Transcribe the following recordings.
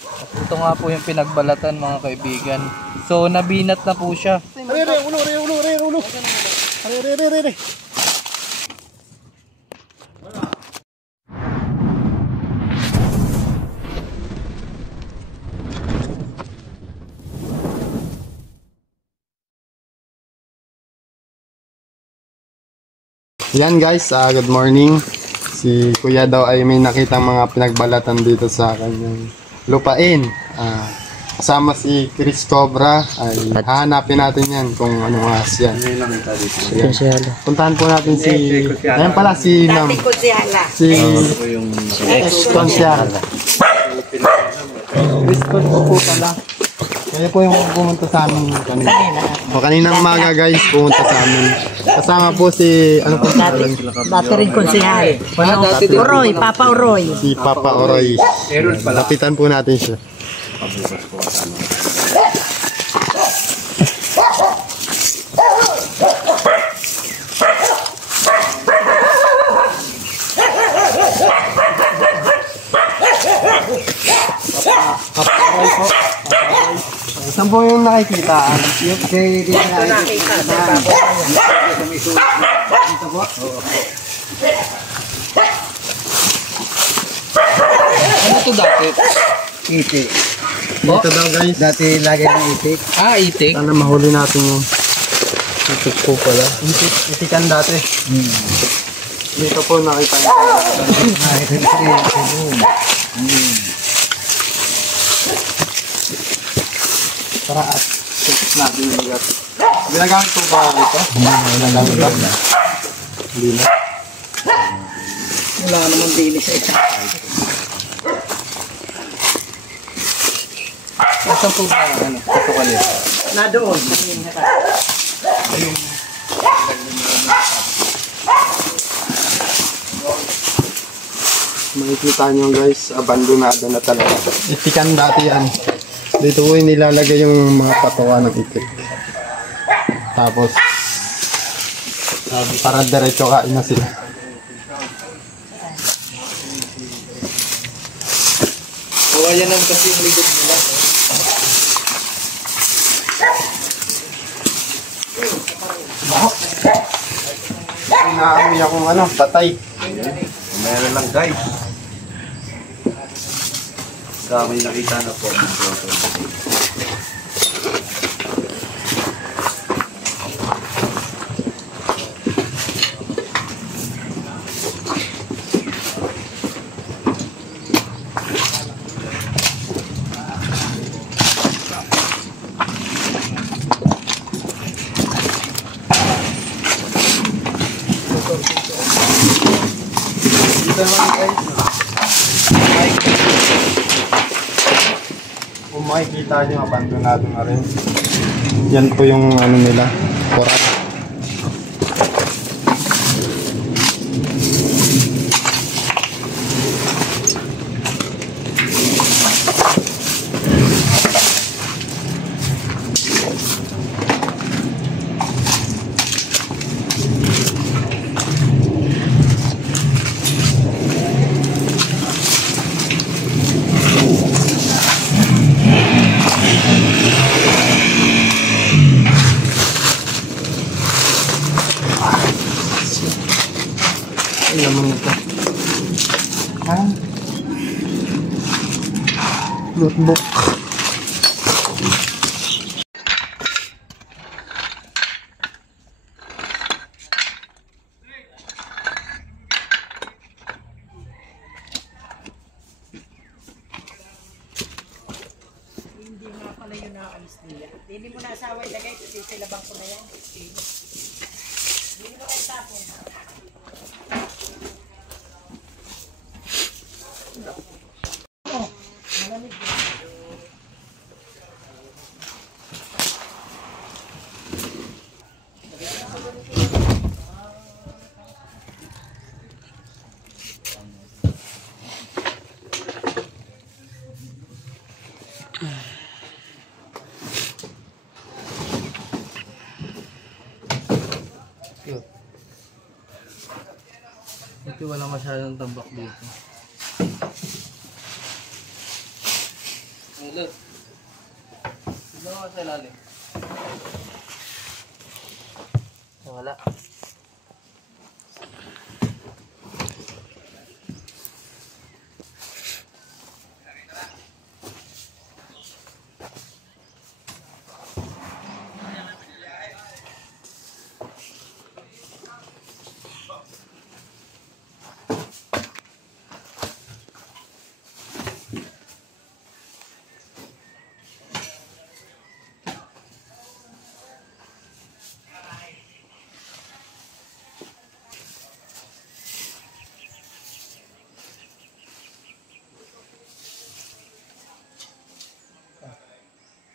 At ito nga po yung pinagbalatan mga kaibigan. So nabinat na po siya. Ulo. Yan guys, good morning. Si Kuya daw ay may nakitang mga pinagbalatan dito sa kanyang lupain. Kasama si Chris Cobra ay hahanapin natin yan kung ano mas yan. Puntahan po natin si... Ayan pala si Ma'am. Si ex-konsyal. Chris Cobra po pala. Kaya po yung pumunta sa amin kanina. Kaninang umaga guys, pumunta sa amin. Kasama po si... Ano po? Dati rin konsehal. Oroy, Papa Oroy. Si Papa Oroy. Lapitan po natin siya. Saan po yung nakikita? Yung kay dito nakikita. Dito po? Ano to dati? Itik. Dito daw guys. Dati lagi ng itik. Itik? Sana mahuli natin yung Itik po pala. itikan dati. Dito po nakita nyo. Tara at check natin yung lugar. Ginagamit po ba ito? Ginagamit ba? Hindi na. Wala naman dili sa isa. Saan po ba ito kalit? Na doon. Makikita nyo guys, abandonado na talaga. Itikan dati yan. Dito po nilalagay yung mga patawa ng itik. Tapos, para diretso kain na sila. Kawayanan kasi yung ligod nila. Inaamoy akong patay. Meron lang guys. May nakita na po. Dito naman guys. Kung makikita nyo, abandonado na rin. Yan po yung nila, koral. Ano naman ito? Notebook. Hindi nga pala yun nakaalis nila. Hindi mo na asawa ilagay kasi silabang ko na yan. Hindi mo na itapon. Ito wala masyadong tambak dito. Ulot. Sino nga sa ilalim? Wala.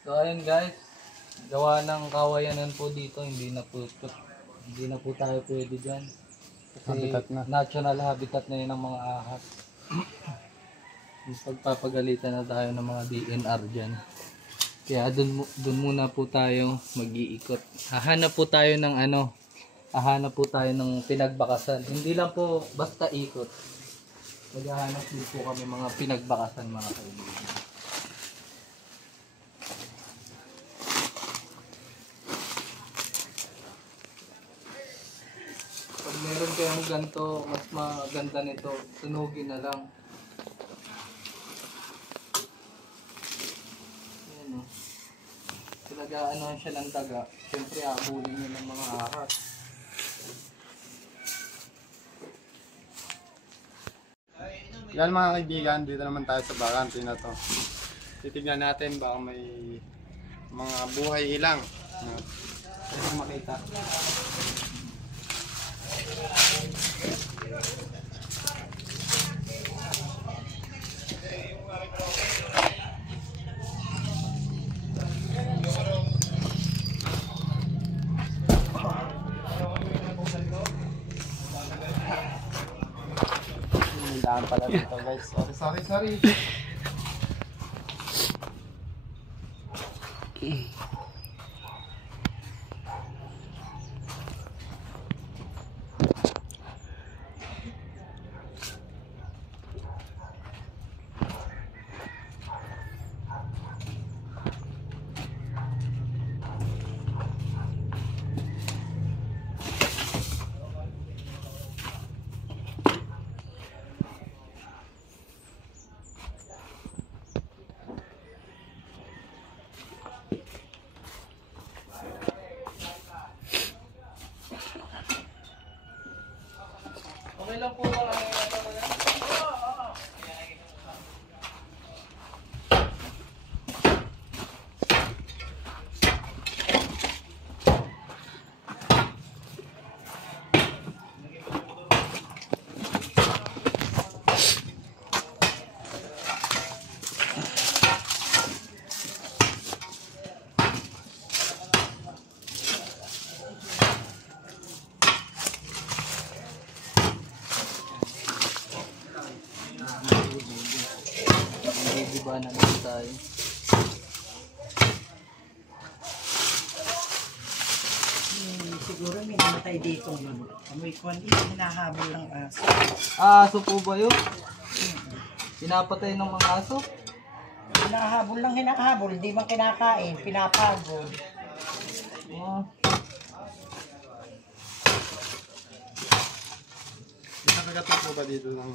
So ayun guys, gawa ng kawayanan po dito, hindi na po tayo pwede dyan. Kasi Habitat na. natural habitat na yun ng mga ahas. Pagpapagalitan na tayo ng mga DNR dyan. Kaya dun muna po tayo mag-iikot. Hahanap po tayo ng pinagbakasan. Hindi lang po basta ikot. Maghahanap din po kami mga pinagbakasan mga kaibigan. Pag meron kayong ganito, mas maganda nito, sunugin na lang. Ayan o. Pinag-aanohan siya ng daga. Siyempre, abulin nyo ng mga ahas. Yan mga kaibigan, dito naman tayo sa bakante na to. Titignan natin baka may mga buhay ilang na pwede makita. Daan pala dito guys. Sorry. Okay lang po mga ito na yan. Diba na naman tayo. Siguro may namatay dito nun. Amoy kwan, hinahabol ng aso. Aso po ba yun? Pinapatay ng mga aso? Hinahabol lang hinahabol, di man kinakain, pinapagod. Nakagat na po ba dito ng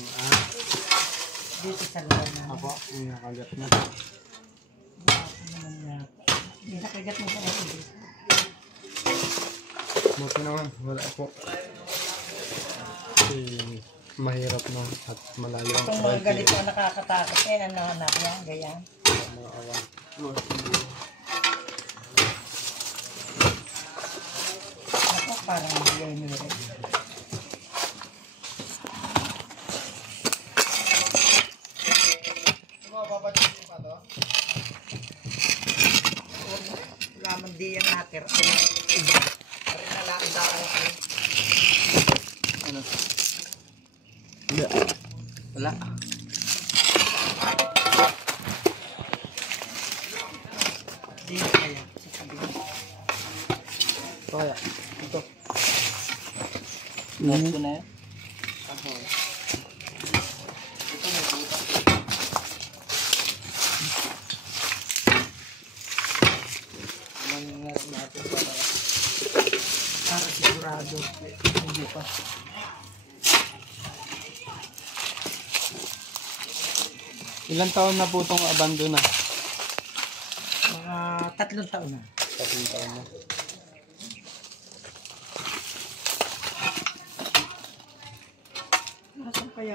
Dito sa lugar na. Apo, yung nakagat na. Hindi nakagat mo sa aso dito. Buti naman, wala po. Kasi mahirap no at malayo ang Itong mga ganito ang nakakatakot eh, ano anak yan, ganyan. mga awa. Ako parang hindi yan meron. Wala man di yan natin. Pero nalaan ko. Ano? Wala. Di kaya. Sa kabila. Kaya. Ito. Ito na yan. natin Para sigurado. hindi pa. Ilang taon na po itong abandon na? Mga 3 taon na. 3 taon na. Nasaan kaya?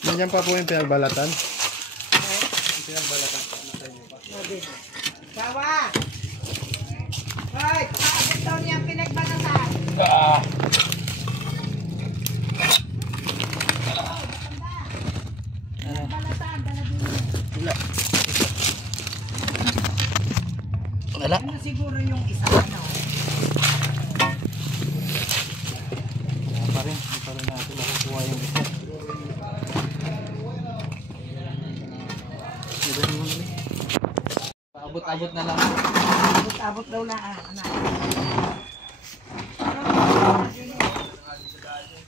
Nandiyan pa po yung pinagbalatan? Sabi. Sawa! Hoy! Paabot daw niya ang pinagbalatan. Balatan, Wala. Wala. ano siguro yung isa ano? Wala pa rin. Hindi pa rin natin makukuha yung isa. Paabot-abot na lang. Abot daw na anak.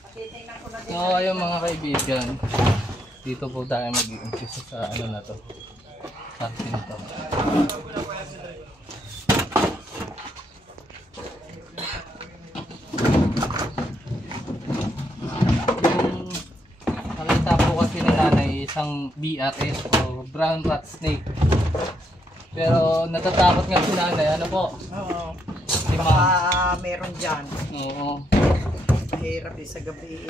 Patitingnan ko na din. So ayun mga kaibigan, dito po tayo mag-i-umpisa sa ano na to, sa to. Yung nakita po kasi ni nanay isang BRS o brown rat snake. Pero natatakot nga si nanay, ano po? Oo. Si ma'am. Baka meron dyan. Oo. Mahirap sa gabi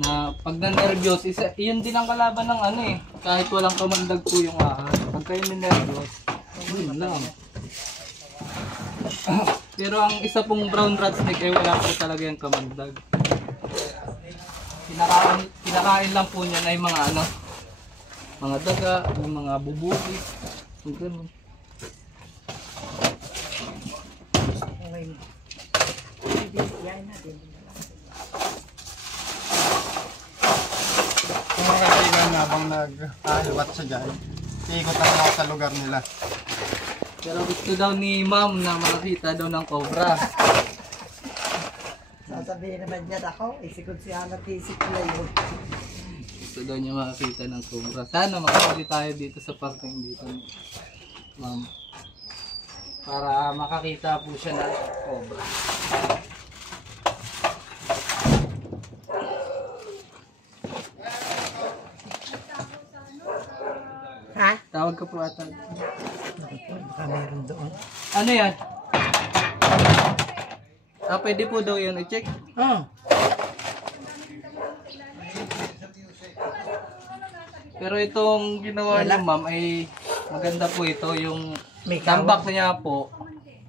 Na pag na-nervyos, yun din ang kalaban ng ano eh. Kahit walang kamandag po yung ahas. Pag kayo na-nervyos, yun lang. Pero ang isa pong brown rat snake ay wala po talaga yung kamandag. Kinakain lang po niya na yung mga ano, mga daga, yung mga bubuki. Yung ganun. Okay. Yan natin. Kung mga kaibigan habang nag-ahiwat siya dyan, iikot na ako sa lugar nila. Pero gusto daw ni ma'am na makakita daw ng cobra. Sasabihin naman niya ako, isikot si Ana Tisik na yun. Gusto daw niya makakita ng cobra. Sana makakali tayo dito sa parting dito, ma'am. Para makakita po siya ng cobra. Ha? Tawag ka po ata. Baka meron doon. Ano yan? Pwede po daw yan i-check. Oh. Pero itong ginawa niya ma'am ay maganda po ito. Yung May tambak niya po.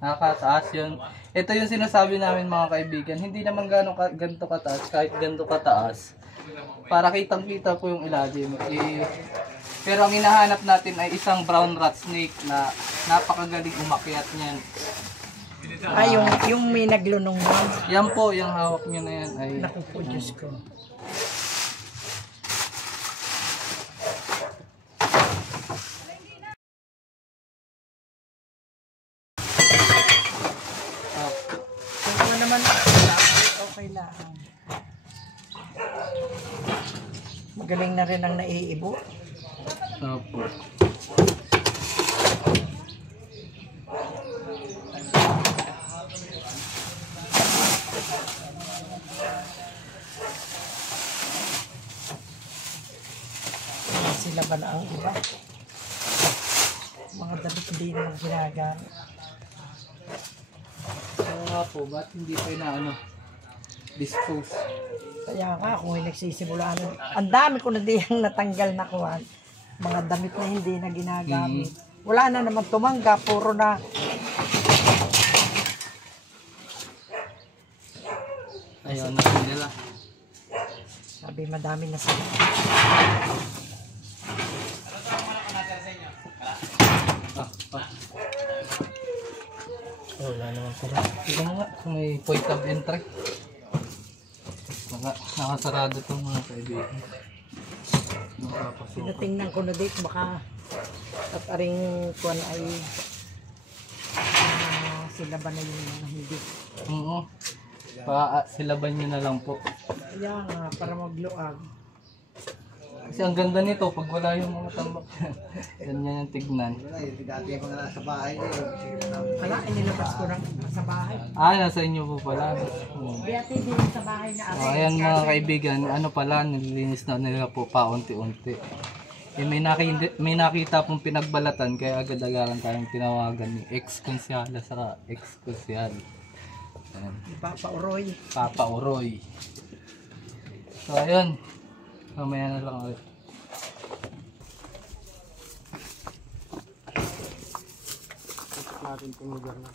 Nakakataas yun. Ito yung sinasabi namin mga kaibigan. Hindi naman ganito kataas. Kahit ganito kataas. Para kitang-kita po yung ilalim. Pero ang hinahanap natin ay isang brown rat snake na napakagaling umakyat niyan. Ay, yung may naglunong mo. Yan po, yung hawak niyo na yan ay... Naku po, Diyos ko. Kung ano naman, okay lang. Magaling na rin ang naiibo. Opo. Sila ba na ang iba? Mga damit hindi naman ginagamit. Kaya nga po, ba't hindi pa na dispose? Kaya nga, kung nagsisimula na, ang dami ko na diyang natanggal na kuwan. Mga damit na hindi na ginagamit. Wala na naman tumangga, puro na. Ayaw na nila. Sabi, madami na sila. Wala naman pala. Tignan mo nga kung may point of entry. Nakasarado itong mga kaibigan. Nakapasok. Pinatingnan ko na dito, baka At aring kuwan ay sila ba na yung mga hindi. Oo. Silaban nyo na lang po. Kaya nga, para magluag. Kasi ang ganda nito pag wala yung mga tambak. Ganyan yung tignan. Wala, inilabas ko lang sa bahay. Nasa inyo po pala. Dati din sa bahay na Ayan mga kaibigan, ano pala, nililinis na nila po paunti-unti. May nakita pong pinagbalatan kaya agad-agaran tayong tinawagan ni ex-konsyala sa ex-konsyal. Papa Uroy. Papa Uroy. So ayun, mamaya na lang ulit. Natin itong lugar na.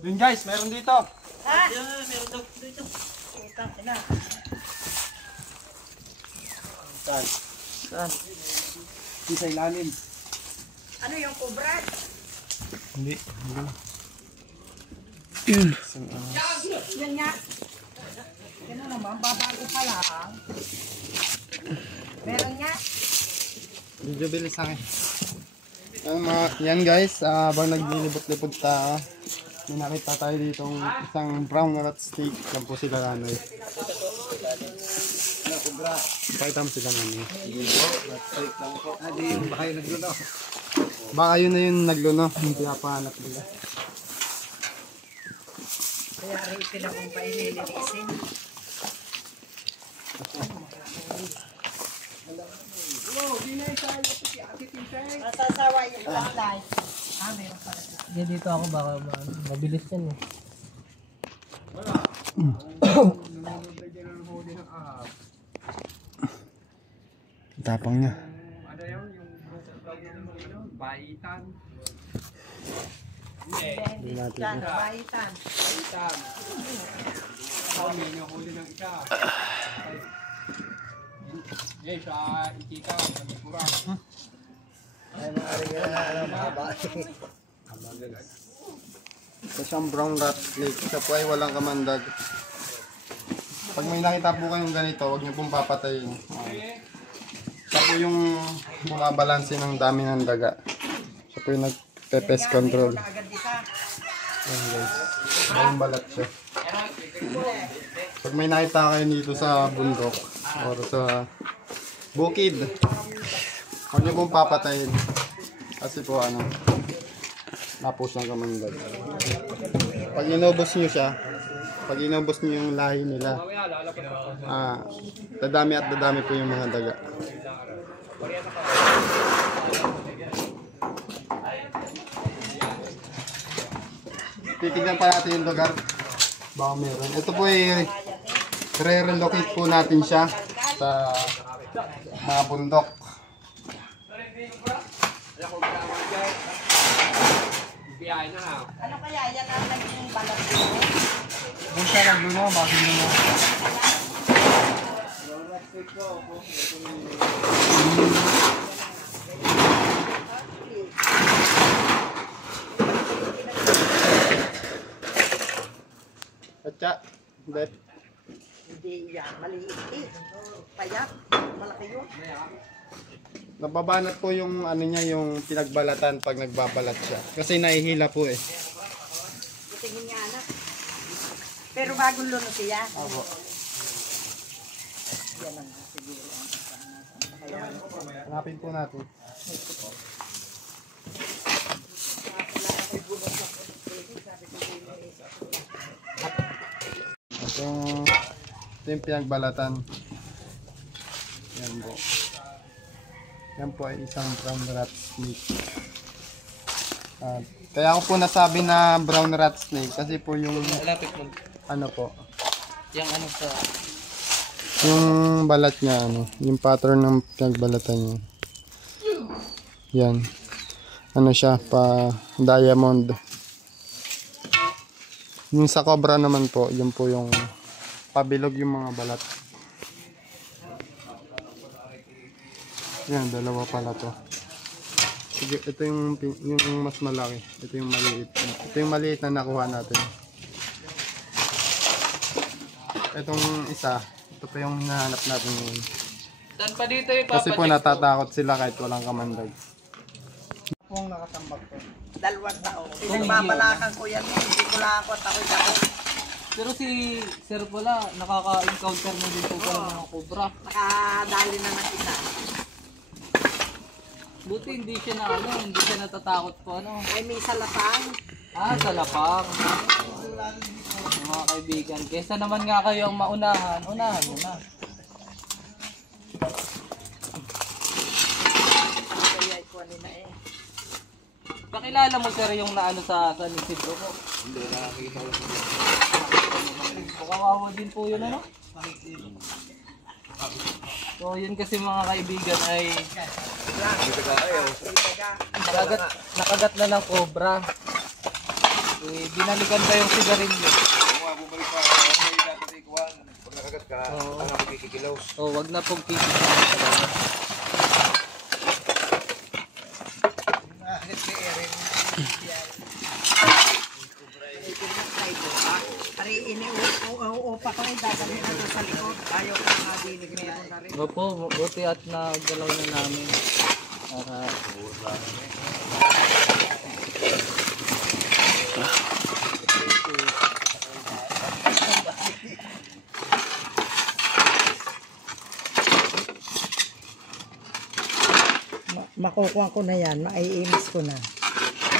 Yun guys, meron dito. Meron dito. Utang, ina. Saan? Di sa ilalim. Ano yung kubra? Hindi. Yan nga. Yan na naman, babago pa lang. Meron nga. Medyo bilis lang eh. Yan guys, habang naglilibot-libot ta, may nakita tayo ditong isang brown rat snake. Yan po sila nanay. Pakita mo sila nanay. Baka yun na yung nagluno, yung pinapahanap nila. Kaya rin sila kung paililinisin. Masasawa yung flashlight. Meron pala. Hindi dito ako baka mabilis yan eh. Tapang niya. Baitan. Baitan. Ito siyang brown rat snake. Siya po ay walang kamandag. Pag may nakita po kayong ganito, huwag niyo pong papatayin. Siya po yung bumabalanse ng dami ng daga. Siya po yung nagpe-pest control. Ayan guys. Mayroong balat siya. Pag may nakita kayo dito sa bundok or sa bukid, huwag niyo pong papatayin. Kasi po napos ng kamandag. Pag inubos niyo siya, pag inubos niyo yung lahi nila, dadami at dadami po yung mga daga. Titignan pa natin yung lugar. Baka meron. Ito po ay re-relocate po natin siya sa mga bundok. Ano kaya yan ang naging balat mo? Kung siya nagluno, bakit nyo Atya, bet. Hindi yan. Maliit eh. Payat. Malaki yun. Nababanat po yung niya, yung pinagbalatan pag nagbabalat siya. Kasi nahihila po eh. Tingin nga anak. Pero bagong luno siya. Opo. Yan ang siguro. Hanapin po natin. Ito yung pinagbalatan. Yan po. Yan po ay isang brown rat snake. Kaya ako po nasabi na brown rat snake kasi po yung po. Yung sa Yung balat niya yung pattern ng pinagbalatan niya. Yan. Siya pa diamond. Yung sa cobra naman po, yun po yung pabilog yung mga balat. Yan, dalawa pala to. Sige, ito yung mas malaki. Ito yung maliit. Ito yung maliit na nakuha natin. Itong isa, ito pa yung hinahanap natin ngayon. Saan pa dito yung Kasi po natatakot sila kahit walang kamandag. Pong nakatambak ko. 2 taon. Pinagbabalakan ko yan. Hindi ko lang ako at ako'y dako. Pero si Sir pala, nakaka-encounter mo din po pala ng mga cobra. Nakadali na ng isa. Buti hindi siya na hindi siya natatakot po Ay may salatang. sa lapang. Yung mga kaibigan, kesa naman nga kayo ang maunahan, unahan mo na. Kaya ito na eh. Pakilala mo sir yung naano sa San Isidro ko. Hindi na nakakita ko. Kawawa din po yun ano? So yun kasi mga kaibigan ay nakagat na ng cobra. Eh, binalikan pa yung sigarilyo. Kung mga bumalik pa, may dapat ikuhan. Pag nakagat ka, ang nakikikilaw. Oh, wag na pong kikilaw. Ari iniuupa ko yung dadalhin na sa likod. Ayaw ko nga dinig na rin. Opo, buti at nagalaw na namin. Para Makukuha ko na yan, maiimis ko na.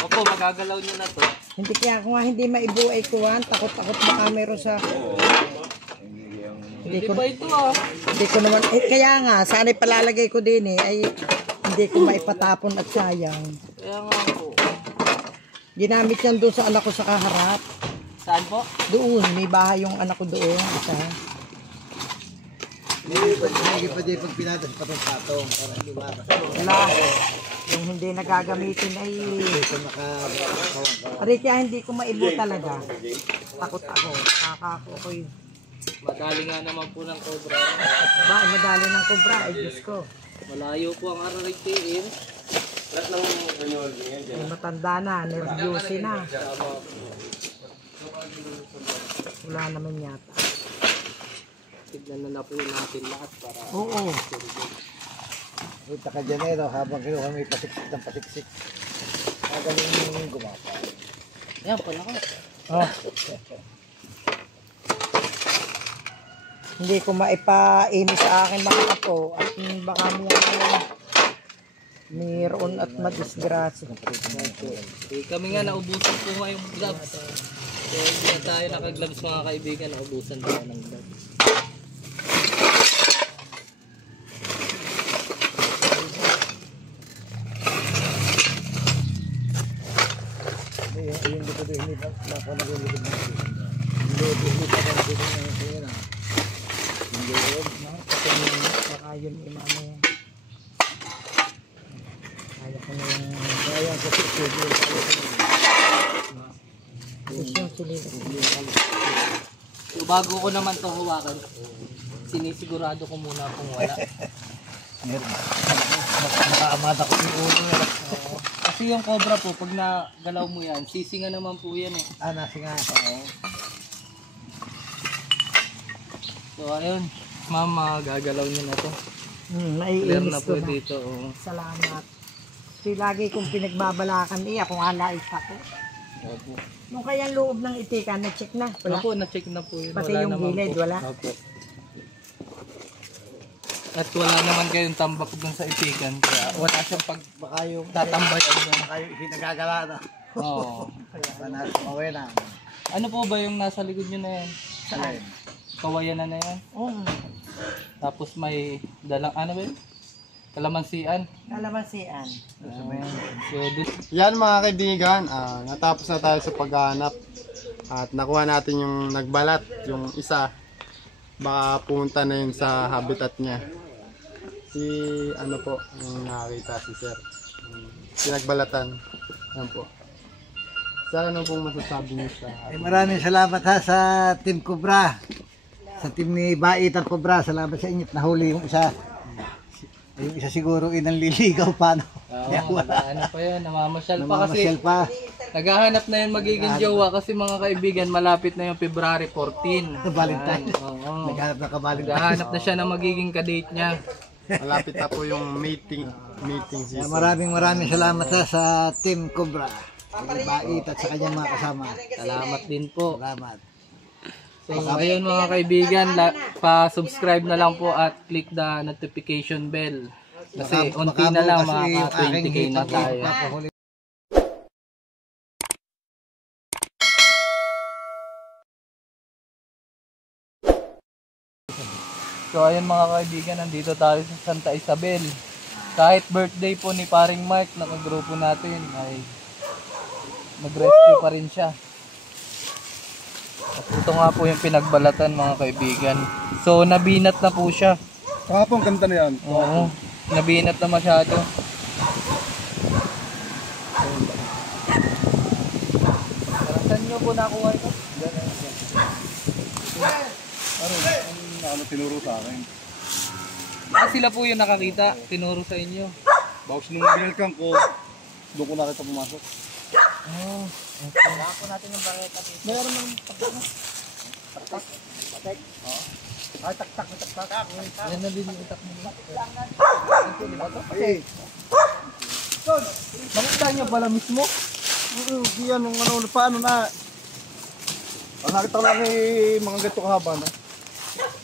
opo, magagalaw nyo na to. Hindi kaya ako nga hindi maibuay kuhan, takot-takot baka meron sa... Hindi ko, pa ito hindi ko naman, kaya nga, sana'y palalagay ko din ay hindi ko maipatapon at sayang. Kaya nga po. Ginamit yan doon sa anak ko sa kaharap. Saan po? Doon, may bahay yung anak ko doon. Isa. Hindi pa di pag pinatas patong-patong para hindi mata. Wala. Yung hindi nagagamitin ay... Ari kaya hindi ko maibo talaga. Takot ako. Kakako ko yun. Madali nga naman po ng cobra. Ba, madali ng kobra. Ay, Diyos ko. Malayo po ang araritiin. Ay, matanda na. Nervyosi na. Wala naman yata. Tignan na po natin lahat para... Oo. Punta ka dyan habang kinuha may pasiksik ng pasiksik. Magaling yung gumapa. Ayan, pala ka. Oh. Hindi ko maipa-inis sa akin mga kapo at baka mayroon at madisgrasya. Kami nga naubusan po ngayong gloves. So hindi na tayo naka-gloves mga kaibigan, naubusan tayo ng gloves. Yung likod hindi pa nakalagay likod na. Hindi pa nakalagay likod na. Baka yun imano yan. Kaya ko na yung... Kaya sa siksid Yung silito. So bago ko naman ito hawakan, sinisigurado ko muna kung wala. nakaamata ko yung ulo. Kasi yung cobra po, pag nagalaw mo yan, sisinga naman po yan eh. Nasi nga. So ayun, mama, gagalaw nyo na to. Clear Naiinis na ko po na. dito. Oh. Salamat. Kasi lagi kong pinagbabalakan kung alait ako. Opo. Nung kaya loob ng itika, na-check na. Wala. Opo, na-check na po yun. Pati Wala yung naman gilid, po. wala? Opo. At wala naman kayong tambak dun sa itikan. Kaya wala siyang Baka yung pagtatambayan dun. baka yung hinagagala na. Oo. Panas mawin na. Ano po ba yung nasa likod nyo na yan? Saan? Kawayan na yan. Oo. Tapos may dalang, ano ba yun? Kalamansian. Kalamansian. So, dun, Yan mga kaibigan, natapos na tayo sa paghahanap at nakuha natin yung nagbalat, yung isa. Baka punta na yun sa habitat niya. Si ano po, yung nakakita si Sir. Pinagbalatan. Yan po. Sir, ano pong masasabi niyo sa Maraming salamat sa Team Cobra. Sa team ni Baitan Cobra, salamat sa inyo. Nahuli yung isa. Yung isa siguro inanliligaw pa. No? ano pa yun, namamasyal pa kasi. Namamasyal pa. Naghahanap na yun magiging jowa kasi mga kaibigan, malapit na yung February 14. Sa Valentine. Oo. Naghanap na kabaling. Naghahanap na siya ng magiging kadate niya. Malapit na po yung meeting Kaya season. maraming salamat sa Team Cobra. Kay Bait at sa kanyang mga kasama. Salamat din po. Salamat. So, ayun mga kaibigan, pa-subscribe na lang po at click the notification bell. Kasi unti na lang maka 20k na tayo. So ayun mga kaibigan, nandito tayo sa Santa Isabel. Kahit birthday po ni paring Mark, nakagrupo natin, ay nag-rescue pa rin siya. At ito nga po yung pinagbalatan mga kaibigan. So nabinat na po siya. Kahapon, ganda na yan. Oo, nabinat na masyado. Saan nyo po nakuha ito? Ano tinuro sa akin. Sila po yung nakakita, tinuro sa inyo. Bawas nung binalkan ko, doon ko nakita pumasok. Oh, Meron ng tak-tak. Ay, tak-tak. yan na din yung itak nila. Ay, Nakita nyo pala mismo? Yan, nung ano, paano na. Ang nakita ko lang eh, mga ganito kahaba na.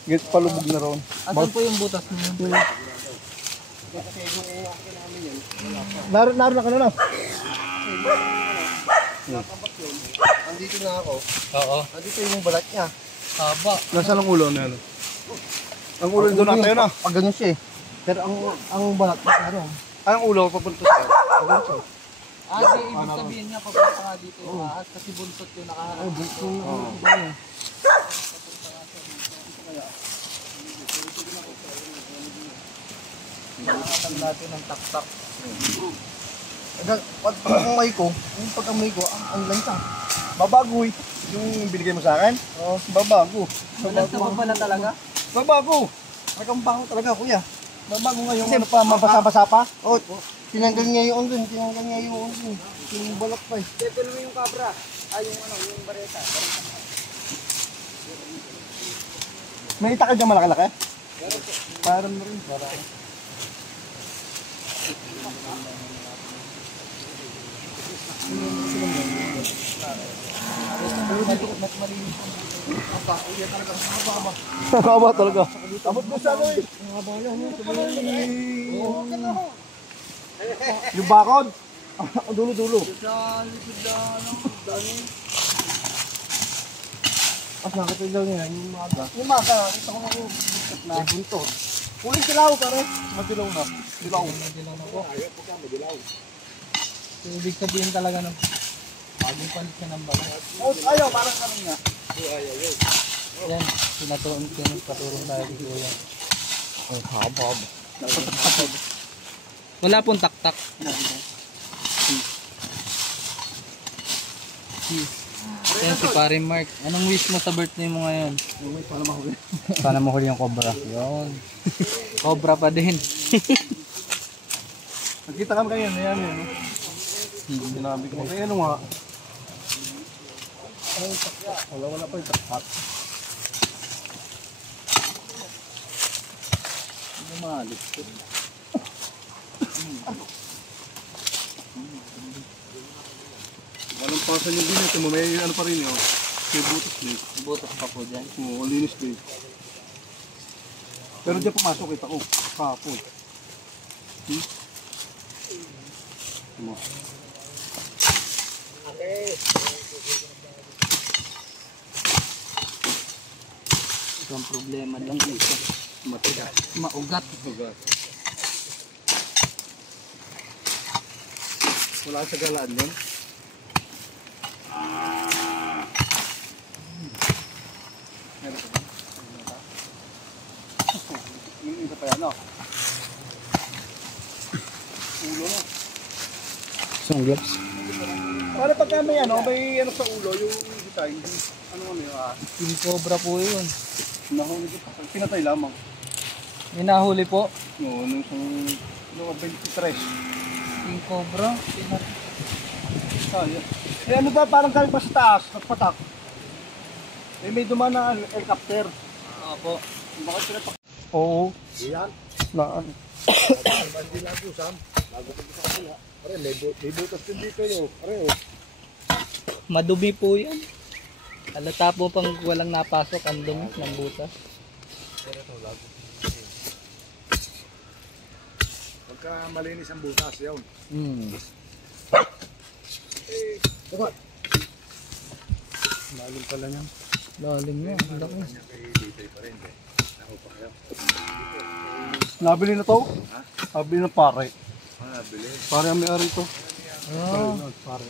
Ganito palubog na ron. Asan po yung butas niyo? Naroon na ka na. Andito na ako. Oo. Andito yung balat niya. Haba. Nasaan ang ulo na yan? Ang ulo doon na tayo na. Pag ganyan siya eh. Pero ang balat niya ano? Ay, ang ulo papunta sa akin. Di ibig sabihin niya papunta nga dito yung ahas kasi buntot yung nakaharap dito. Nakakatan natin ng taktak. Pag amoy ko, yung pag-amoy ko, ang lansa. Babago eh. Yung binigay mo sa akin? Oo, babago. Malanta pa pala talaga? Babago. Nagkambaho talaga kuya. Babago nga yung ano pa, mabasa-basa pa. Oh, tinanggal niya yung dun, yung balat pa eh. ito naman yung kabra. Ay, yung bareta. May itakad niya malaki-laki? Parang na rin. Haba talaga. Abot ko sa ano eh. Yung bakod. Ang dulo-dulo. Nakita daw niya yung maga. Yung maga, ito ko na bunto. Uling dilaw pare. Madilaw na. Dilaw. Madilaw na po. So, ibig sabihin talaga ng bagong palit ka ng balat. Oh, ayaw, parang ano nga. Yan, pinaturong tayo dito yan. Ang haba. Wala pong taktak. Yan si Pare Mark. Anong wish mo sa birthday mo ngayon? Paano mahuli? Sana mahuli yung cobra. Yun. Cobra pa din. Nakita kami kayo, yan yun. Sinabi ko, kaya ano nga. Wala pa yung taktak. Hindi maalit. Walang pasan yung bilis mo, may ano pa rin yun. May butas din. Butas pa po dyan. Oo, linis din. Pero diyan pumasok kita ko, kahapon. Ano? Ito ang problema lang dito. Matigas. Maugat. Ugat. Wala sa galaan yun? Meron ka ba? Yung isa pa yan, no? Ulo, no? Sunglaps. Paano pagka may ano, may ano sa ulo, yung hitay, ano yun, King cobra po yun. nahuli ko, pinatay lamang. May nahuli po. No, nung isang, 23. King cobra. Sayang. Eh ano ba, parang galing pa sa taas, nagpatak. Eh may dumaan na helicopter. Opo. Bakit pinatak? Oo. Yan. Na ano? Pare, may butas din dito yun. Pare, oh. Madumi po yan. Halata po pang walang napasok ang dumi ng butas. Pagka malinis ang butas, yun. Lalim pala niyan. Lalim nga. Ang laki. Nabili na to? Nabili na pare. Nabili? Pare ang may-ari to. Pare.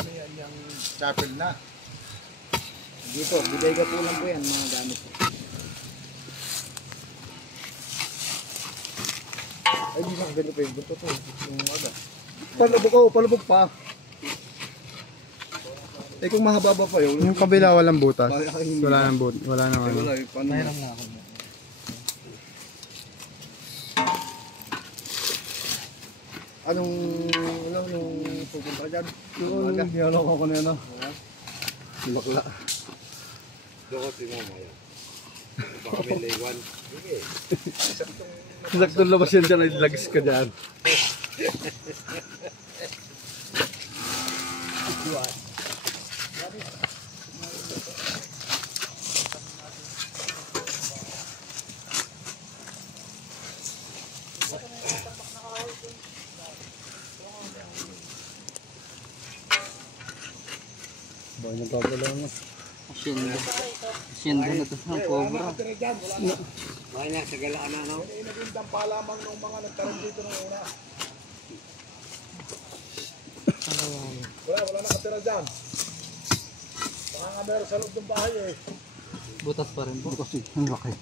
Ano yan yung chapel na? Dito, bigay ka po lang po yan mga gamit. Ay, di ba ganito pa yung bunto to? Yung aga. Palubog pa. Eh kung mahaba pa yun. Yung kabila walang butas. Wala nang wala nang ano. Wala, paano na? Mayroon na ako. Anong, yung pupunta ka dyan? Yung dialog ako na yan. Yung bakla. Saktong labas yan dyan ay lagis ka dyan. Bahay na babala mo. Asyenda. Asyenda na ito ng cobra. Inagindang palamang ng mga nagkaroon dito ng una. Wala nakatira dyan. Baka nga meron sa loob ng bahay eh. Butas pa rin po. Kasi, ang laki.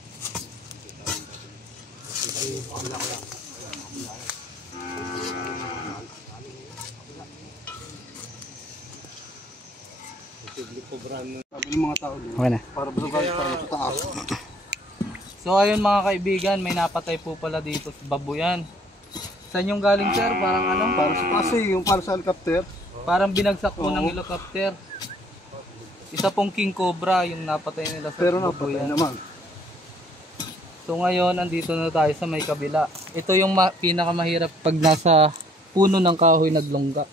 Sabi ng mga tao din. Okay na. Para ba sa taas? So ayun mga kaibigan, may napatay po pala dito sa babuyan. Saan yung galing sir? Parang ano? Para sa taas eh, yung para sa helicopter. Parang binagsak po ng helicopter. Isa pong king cobra yung napatay nila sa Pero napatay babuyan. naman. So ngayon, andito na tayo sa may kabila. Ito yung pinakamahirap pag nasa puno ng kahoy naglongga.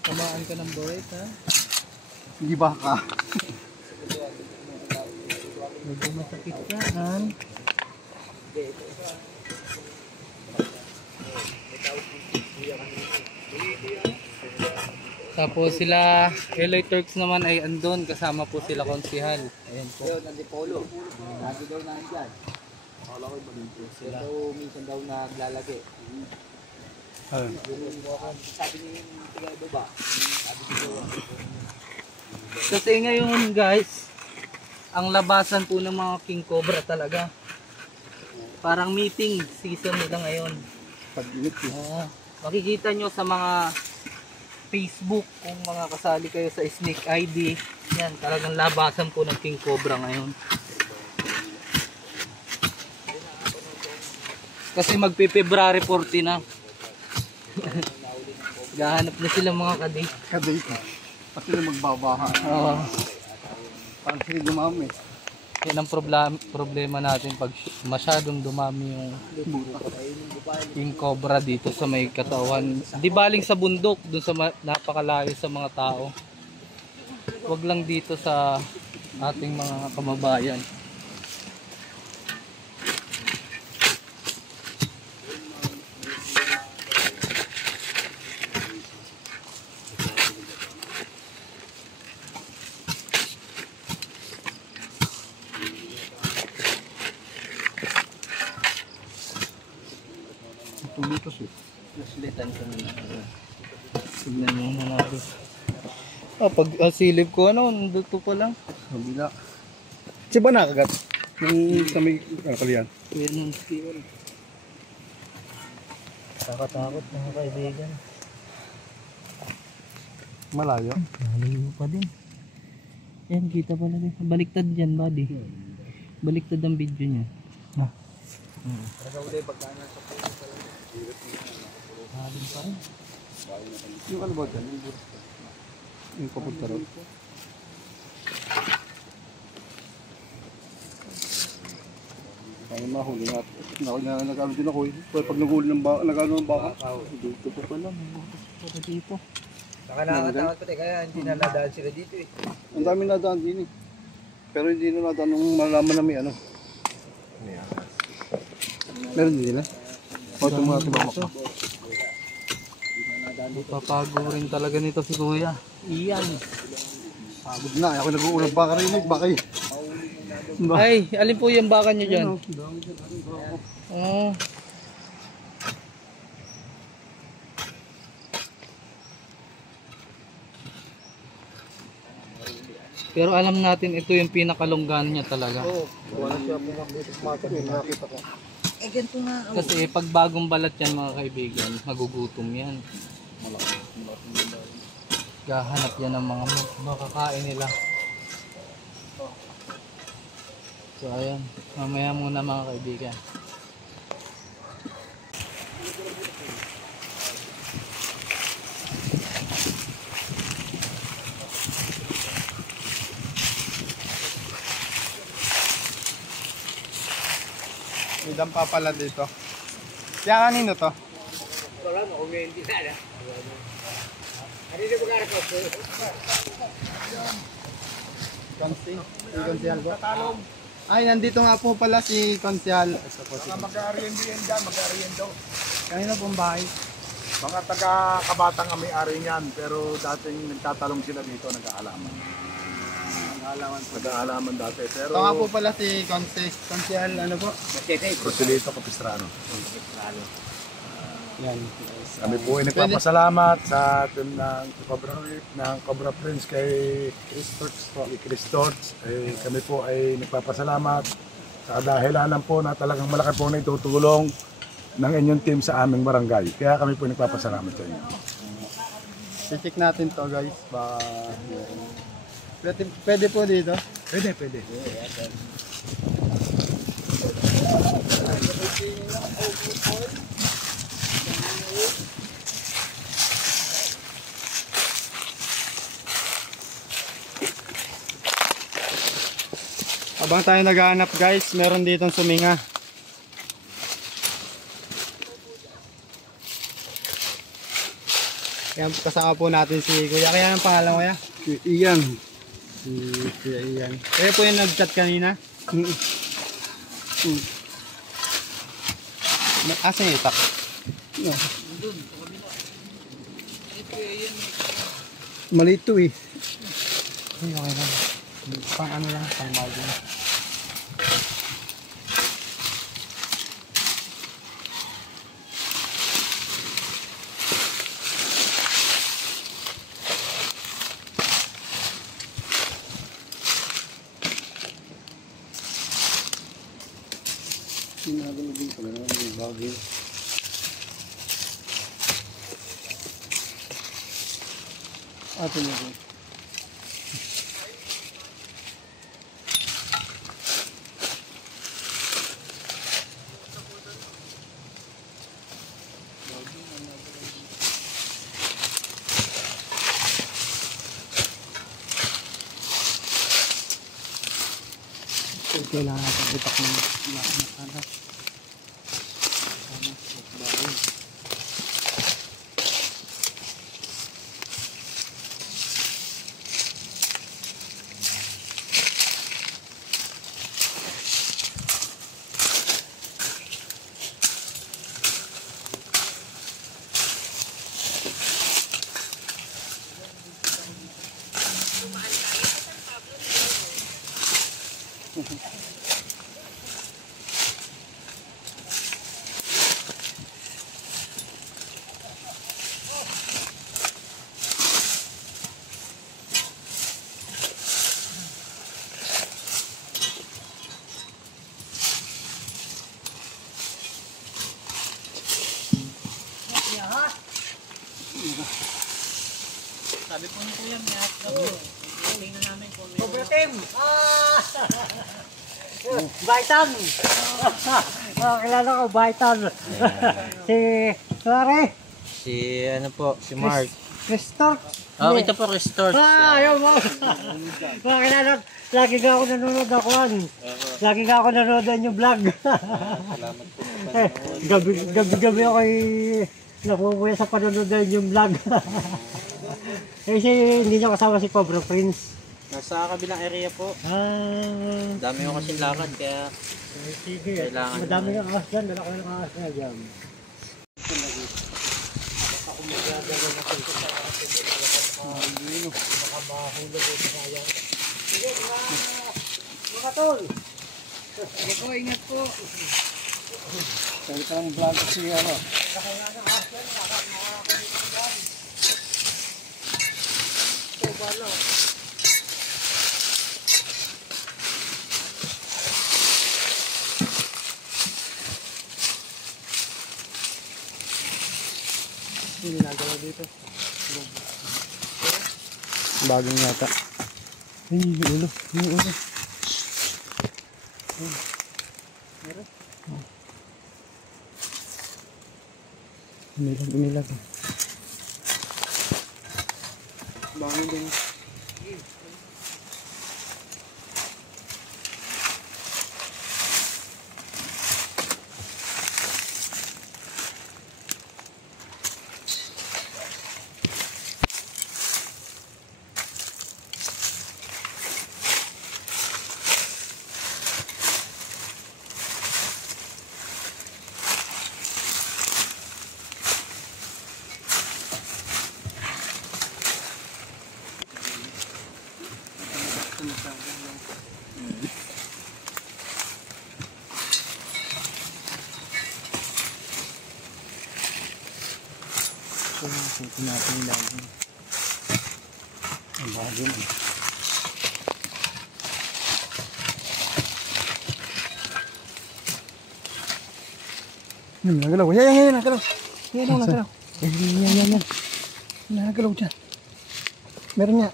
Tamaan ka ng buhay, ha? Hindi ba ka? Medyo masakit yan. Tapos sila, Eloy Turks naman ay andon, kasama po sila konsihal. Ayan po. Ayun, nandipolo. Lagi daw nandyan. Sila. So, minsan daw naglalagay. Sabi niya yung tiga baba. Sabi niya Kasi ngayon guys, ang labasan po ng mga king cobra talaga. Parang meeting season nila ngayon. Pag-init eh. Oo. Makikita nyo sa mga Facebook kung mga kasali kayo sa Snake ID. Yan, talagang labasan po ng king cobra ngayon. Kasi magpe-February 14 na. Gahanap na sila mga kadate. Kadate. Kasi na magbabaha. Oo. Parang sige dumami. Yan ang problema natin pag masyadong dumami yung king cobra dito sa may katawan. Di baling sa bundok, dun sa napakalayo sa mga tao. Huwag lang dito sa ating mga kababayan. Tumitos eh. Naslitan ko na. Tignan mo na natin. Pag silip ko, nandito pa lang. Kabila. Siya ba nakagat? Yung sa may kalian? Yan ang skill. Takot mga kaibigan. Malayo. Malayo pa din. Yan, kita pala din. Baliktad dyan, buddy. Baliktad ang video niya. Halim pa rin. Yung ano ba dyan? Yung papunta rin. Ay, mahuli nga. Nag-ano din ako eh. Pag naguli ng baka, nag-ano ng baka. Dito pa pala, may butas pa dito. Saka nakakatakot pati kaya hindi naladaan sila dito eh. Ang dami nadaan din eh. Pero hindi na nadaan nung malaman na may ano. Meron din nila. O, ito mga tumamak na. Papago rin talaga nito si Kuya. Iyan. Pagod na. Ako nag-uulang baka rin eh. Baka eh. Ay, alin po yung baka nyo dyan? Oh. Pero alam natin ito yung pinakalunggan niya talaga. Wala siya pumakit. Nakakita ko. Eh, ganito nga. Kasi pag bagong balat yan mga kaibigan, magugutom yan. Gahanap yan ng mga makakain nila. So ayan, mamaya muna mga kaibigan. May dampa pala dito. Kaya kanino to? Konsihal po. Ay, nandito nga po pala si Konsihal. Mag-aariendo yan dyan. Mag-aariendo. Kanino pong bahay? Mga taga-kabatang ang may-ari niyan. Pero dating nagtatalong sila dito, nag-aalaman. Nag-aalaman dati. Pero Ito nga po pala si Konsihal, ano po? Rosilito Capistrano. Yan. Kami po ay nagpapasalamat sa atin ng Cobra Prince kay Chris Torch. Kami po ay nagpapasalamat sa kadahilanan po na talagang malaki po na itutulong ng inyong team sa aming barangay. Kaya kami po nagpapasalamat sa inyo. I-check natin to guys. Pwede po dito? Pwede. Habang tayo naghahanap guys, meron ditong suminga. Yan, kasama po natin si Kuya. Kaya ang pangalan mo ya? Iyan. Si Kuya Ian. Kaya po yung nag-chat kanina? Asan yung itak? Malito eh. Ay, okay lang. Pang ano lang, pang margin. Sinagalagin ko na yung bagay. Atin na rin. Kailangan natin itak ng anak. Sabi po ni Kuya, may hot dog. Tingnan namin kung may Cobra Team! Baitan! Kilala ko, Baitan. Si, sorry, Si ano po, si Mark. Chris Torch. Oh, ito po, restore. Ayaw mo. Bakit lagi nga ako nanonood ako. Lagi nga ako nanonood yung vlog. Salamat po. Gabi ako nakukuya sa panonood yung vlog. Kasi hindi niya kasama si Cobra Prince. Nasa kabilang area po. Dami ko kasing lakad, kaya Sige. kailangan. Madami ng ahas dyan. Malaki ng ahas na dyan. Mga tol! Ako, ingat po. Kaya ka ng vlog kasi ano. Hindi nagalaw dito. Bagong yata. Ay, ulo. Yung ulo. Umilag. Bangon din. Ito natin lagi. Ang bago na. Nagalaw. Yan, nagalaw. Yan, nagalaw. Yan. Nagalaw dyan. Meron nga.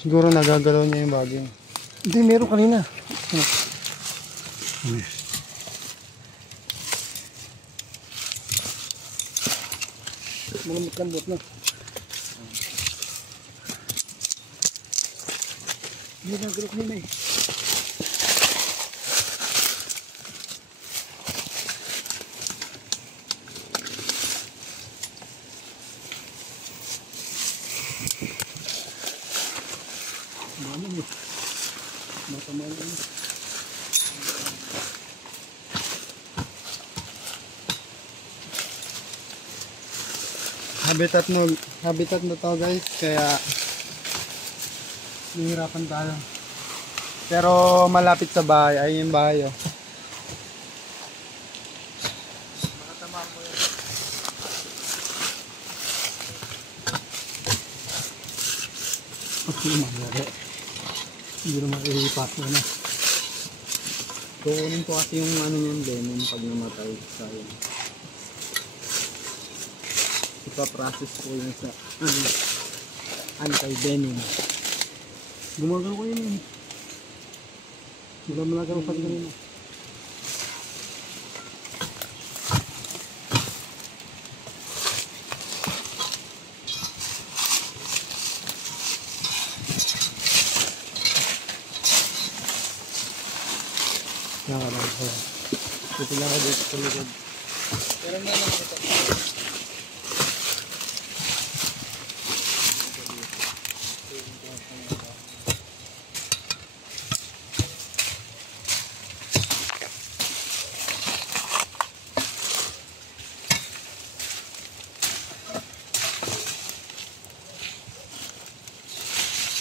Siguro nagagalaw niya yung bagay. Hindi, meron kanina. Malambot na. Hindi nagalaw kanina eh. Habitat na to guys, kaya nahihirapan tayo. Pero malapit sa bahay, ayun yung bahay oh. Hindi naman ihipas mo na. Kukunin ko kasi yung ano niyan venom pag namatay. Sayang. Ipa-process ko yun sa anti-venom. Gumagano ko yun. Wala mo nagano pa rin. Ito lang ako dito sa likod. Pero na lang ito.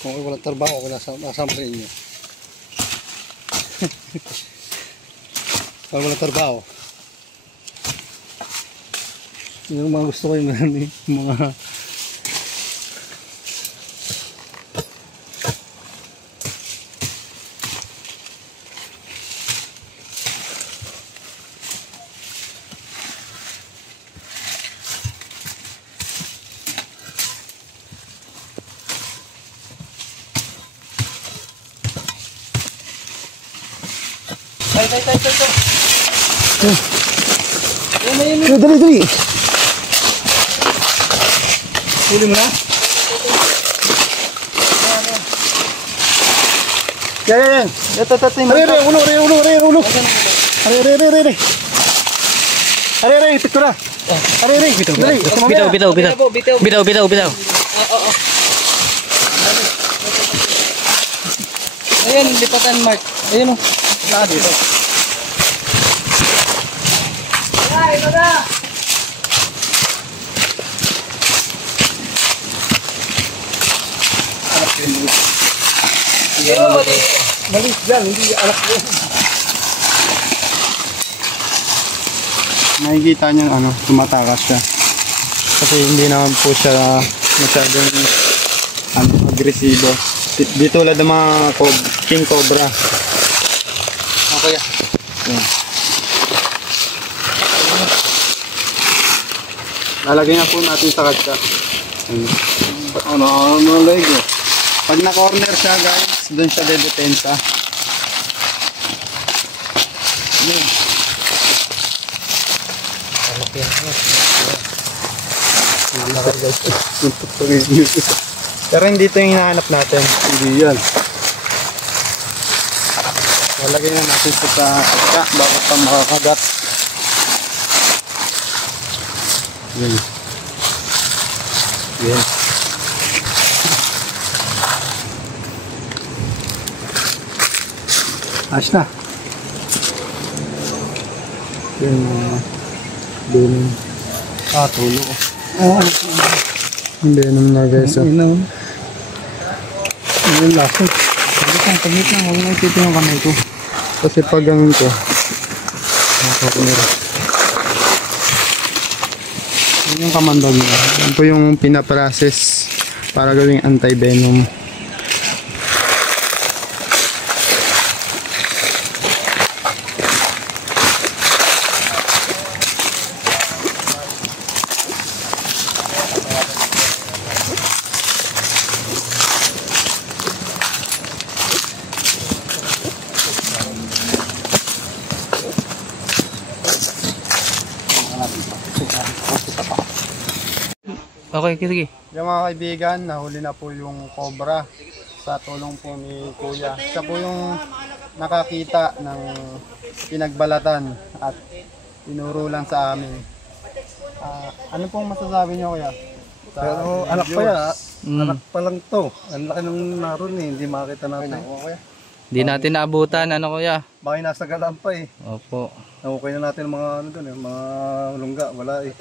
Kung wala trabaho, wala samprin niyo. Kung wala trabaho. Yun ang mga gusto ko yung mga Tay. Dali. Huli mo na? Yan. Ito. Ulo. Are, picture na. Are. Bitaw. Ayan, lipatan Mark. Ayun o. Saka dito. Malis dyan, hindi alak yun. Nakikita niyang tumatakas siya. Kasi hindi naman po siya masyadong agresibo. Di tulad ng mga king cobra. Okay. Lalagay na po natin sa katsa. Pag na-corner siya guys, doon siya dedepensa. Pero hindi ito yung hinahanap natin. Hindi yan. Lalagay na natin sa katsa bago pa makakagat. Yan. Ayos na. Yan venom. Tulo. Venom na guys. Yung laso. Pagit na. Huwag na ipito yung kamay ko. Kasi pag ganun ko. Yun yung kamandog niya. Yan po yung pinaprocess para gawing anti-venom. Okay, sige. Yung mga kaibigan, nahuli na po yung cobra sa tulong po ni Kuya. Siya po yung nakakita ng pinagbalatan at tinuro lang sa amin. Ano pong masasabi niyo Kuya? Pero anak pa yan, anak pa lang to. Ang laki ng naroon hindi makita natin. Hindi natin naabutan, ano kuya? Bakit nasa galaan pa eh. Opo. Nakukay na natin mga ano doon mga lungga, wala eh.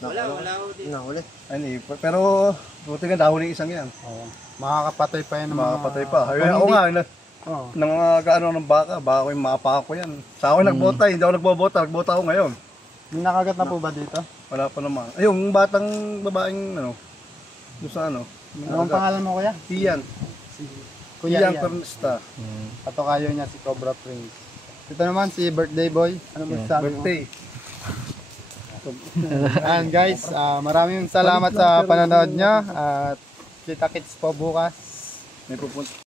Nahuli. Ay, pero buti nga dahuli isang yan. Makakapatay pa yan ng mga Makapatay pa. Ayun ako nga, nangagaano ng baka ko yung mapa ko yan. Sa ako nagbota, hindi ako nagbobota ako ngayon. May nakagat na po ba dito? Wala pa naman. Ay, yung batang babaeng doon sa Ano ang pangalan mo Kuya? Ian. Kuya Ian Pernista. Katokayo niya si Cobra Prince. Ito naman si Birthday Boy. Ano masasabi mo? Birthday. And guys, maraming salamat sa panonood niya at kita-kits po bukas. May pupunta.